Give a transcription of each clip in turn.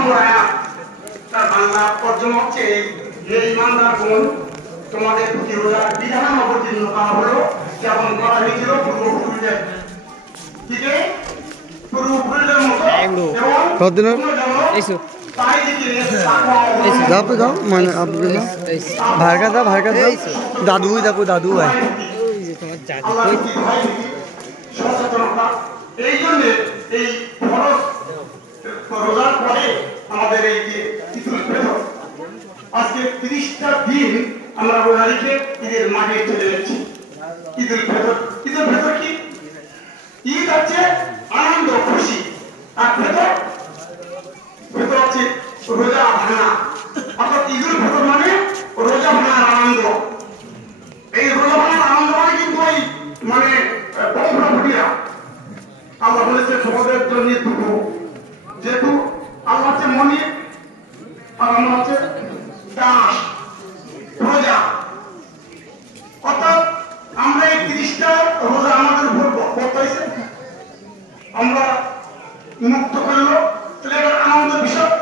নম্বর আয়াত তার বাংলা তর্জমা হচ্ছে এই ইমানদার গুণ তোমাদের প্রতি রোজার বিধান অবতীর্ণ করা হলো যেমন করা হয়েছিল পূর্বপুরুষদের থেকে পূর্বপুরুষদের মতো जाओ मैंने आप भाई का दादू ही देखो दादू है আজকে 30টা দিন আমরা রোজা রেখে ঈদের মাঠে চলে যাচ্ছি। ঈদুল ফিতর কি? ঈদ হচ্ছে আনন্দ খুশি, আর ফিতর হচ্ছে রোজা ভাঙা। অর্থাৎ ঈদুল ফিতর মানে রোজা ভাঙার আনন্দ। এই রোজা ভাঙার আনন্দ মানে কিন্তু ওই মানে বন্ধুরা ভুটিয়া আল্লাহ বলেছে তোমাদের জন্য দুটো, যেহেতু আল্লাহ হচ্ছে মনির আর আমরা হচ্ছে দাস রোজা। অর্থাৎ আমরা এই 30টা রোজা আমাদের উপর বর্তাইছে, আমরা মুক্ত করলো। তাহলে এবার আনন্দ বিষয়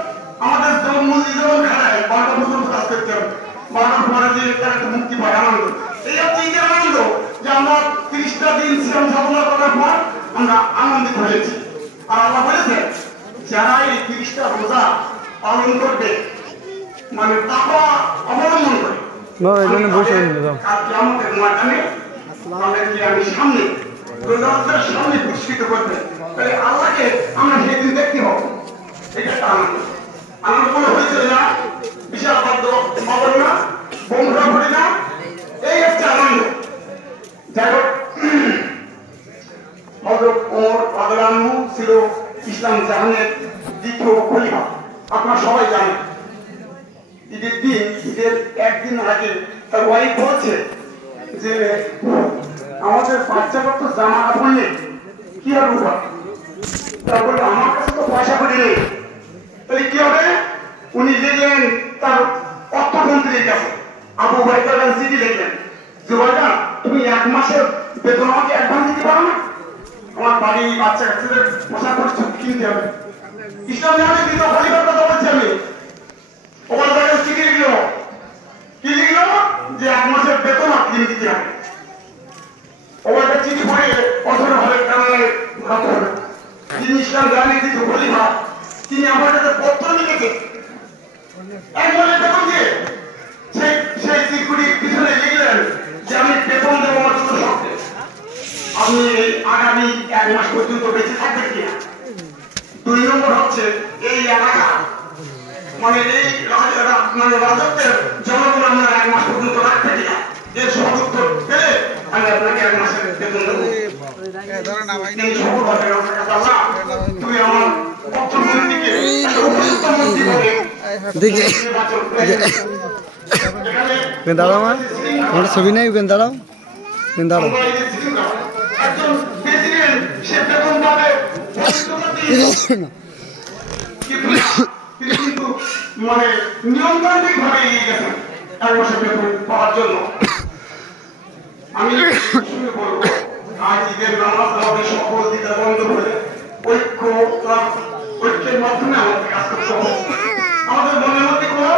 আমাদের জীবন খারায় 12টা পর্যন্ত কাজ করতে হবে, 12টার পরে যে একটা মুক্তি পায় আনন্দ। এই হচ্ছে ঈদের আনন্দ যে আমরা 30টা দিন শ্রম সাধনা করার পর আমরা আনন্দিত হয়েছি। আর আল্লাহ বলেছে যারা এই 30টা রোজা পালন করবে মানে তাকওয়া অবলম্বন করে কিয়ামতের ময়দানে তাদেরকে আমি সামনে রোজাদারদের সামনে পুরস্কৃত করবে। তাই আল্লাহকে আমরা সেদিন দেখতে হবো। এটা একটা আনন্দ। আনন্দ মনে হয়েছিল না বিশাল বাদ্য পাবন না বন্ধুরা ঘটে না, এই হচ্ছে আনন্দ। যাই হোক, হযরত ওমর রাদিয়াল্লাহু আনহু ছিল ইসলাম জাহানের দ্বিতীয় খলিফা। আপনারা সবাই জানেন ঈদের দিন, ঈদের একদিন আগে তার ওয়াইফ বলছে যে আমাদের বাচ্চারা তো জামা কাপড় নেই, কি আর উপায়? তারা বললো আমার কাছে তো পয়সা করি নেই, তাহলে কি হবে? উনি লিখলেন তার অর্থমন্ত্রীর কাছে, আবু উবাইদা চিঠি লিখলেন যে ভাইজান তুমি 1 মাসের বেতন আমাকে অ্যাডভান্স দিতে পারো না? আমার বাড়ি বাচ্চা কাচ্চাদের পোশাক পরিচ্ছদ কিনতে হবে। ইসলাম জাহানের দ্বিতীয় খলিফার কথা বলছি আমি। ওবার কাছে চিঠি লিখলো, কি লিখলো? যে 1 মাসের বেতন আপনি দিতে হবে। ওবার চিঠি পড়ে অথর ভাবে কারণে ভাবতে হবে যিনি ইসলাম জাহানের দ্বিতীয় খলিফা তিনি আমার কাছে পত্র লিখেছে 1 মাসের বেতন দিয়ে। সেই চিঠির পিছনে লিখলেন যে আমি বেতন দেবো মাত্র শর্তে, আপনি আগামী 1 মাস পর্যন্ত বেঁচে থাকবেন কিনা। 2 নম্বর হচ্ছে এই এলাকা মানে এই মানে রাজত্বের জনগণ আমরা 1 মাস পর্যন্ত রাখতে কিনা, এর সব উত্তর পেলে আমি আপনাকে 1 মাসের বেতন দেবো। তুমি আমার অর্থমন্ত্রীকে উপযুক্ত মন্ত্রী বলে দাঁড়াও, আমার ছবি নাই, দাঁড়াও দাঁড়াও। একজন প্রেসিডেন্ট সে বেতন পাবে কিন্তু মানে নিয়মতান্ত্রিক ভাবে এগিয়ে গেছেন 1 মাসের বেতন পাওয়ার জন্য। আমি বলবো আজ ঈদের নামাজ আমাদের সকল দিকে বন্ধ করে ঐক্যের মাধ্যমে আমাদের কাজ করতে হবে। আমাদের মনের মধ্যে কোনো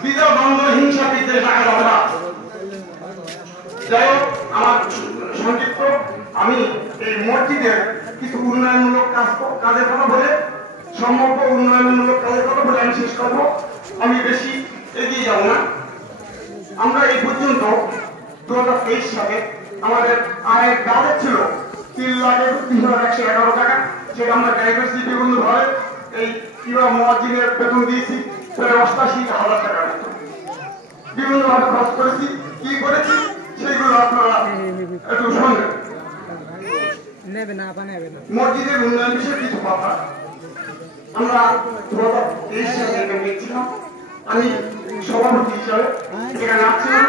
দ্বিধা দ্বন্দ্ব হিংসা বিদ্বেষ রাখা যাবে না। যাই হোক, আমার সংক্ষিপ্ত আমি এই মসজিদের কিছু উন্নয়নমূলক কাজের কথা বলে সম্ভাব্য উন্নয়নমূলক কাজের কথা বলে আমি শেষ করবো। আমি বেশি এগিয়ে যাব না। আমরা এই পর্যন্ত 2023 সালে আমাদের আয়ের বাজেট ছিল 3,03,111 টাকা। সেটা আমরা ডাইভার্সিটি বিভিন্ন ভাবে এই ইমাম মুয়াজ্জিনের বেতন দিয়েছি প্রায় 88,000 টাকা বিভিন্ন ভাবে খরচ করেছি। কি করেছি সেগুলো আপনারা একটু শুনবেন। মসজিদের উন্নয়ন বিষয়ে কিছু কথা আমরা 2023 সালে দেখছিলাম। আমি সভাপতি হিসাবে এখানে আসছিলাম।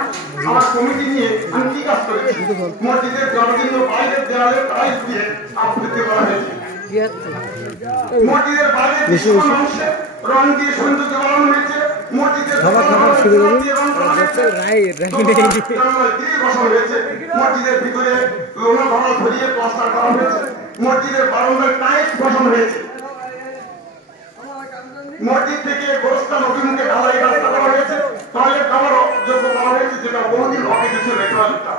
আমার কমিটি নিয়ে আমি কি কাজ করেছি? মসজিদের জনগণ বাইরের দেওয়ালে টাইলস দিয়ে আবৃত্তি করা হয়েছে। মসজিদের বাইরে অংশে রং দিয়ে সৌন্দর্য বাড়ানো হয়েছে। মসজিদের মসজিদের ভিতরে লোনা ভাড়া ধরিয়ে প্লাস্টার করা হয়েছে। মসজিদের বারান্দায় টাইলস বসানো হয়েছে। মসজিদ থেকে গোরস্থান অভিমুখে ঢালাই রাস্তা করা হয়েছে, টয়লেট দেওয়ার যোগ্য করা হয়েছে, যেটা বহুদিন অকেজ ছিল। টয়লেটটা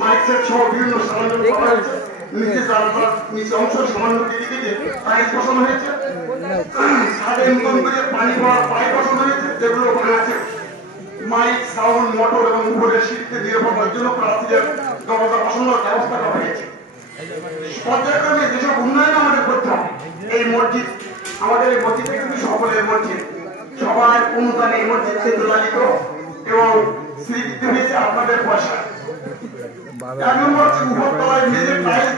মাইক সেট সহ বিভিন্ন সরঞ্জাম করা হয়েছে। নিচে জানালার নিচে অংশ সামান্য কেটে টাইলস বসানো হয়েছে। ছাদে নতুন করে পানি পড়ার পাইপ বসানো হয়েছে, যেগুলো ওখানে আছে। মাইক, সাউন্ড, মোটর এবং উপরের শীতকে নিরাপত্তার জন্য প্রার্থীদের দরজা বসানোর ব্যবস্থা করা হয়েছে। পর্যায়ক্রমে যেসব উন্নয়ন আমাদের করতে হবে, এই মসজিদ, আমাদের এই মসজিদটা কিন্তু সকলের মসজিদ, সবার অনুদানে এই মসজিদ চালিত এবং স্বীকৃতি হয়েছে আপনাদের পয়সা। 1 নম্বর হচ্ছে উপরতলায় মেঝে টাইলস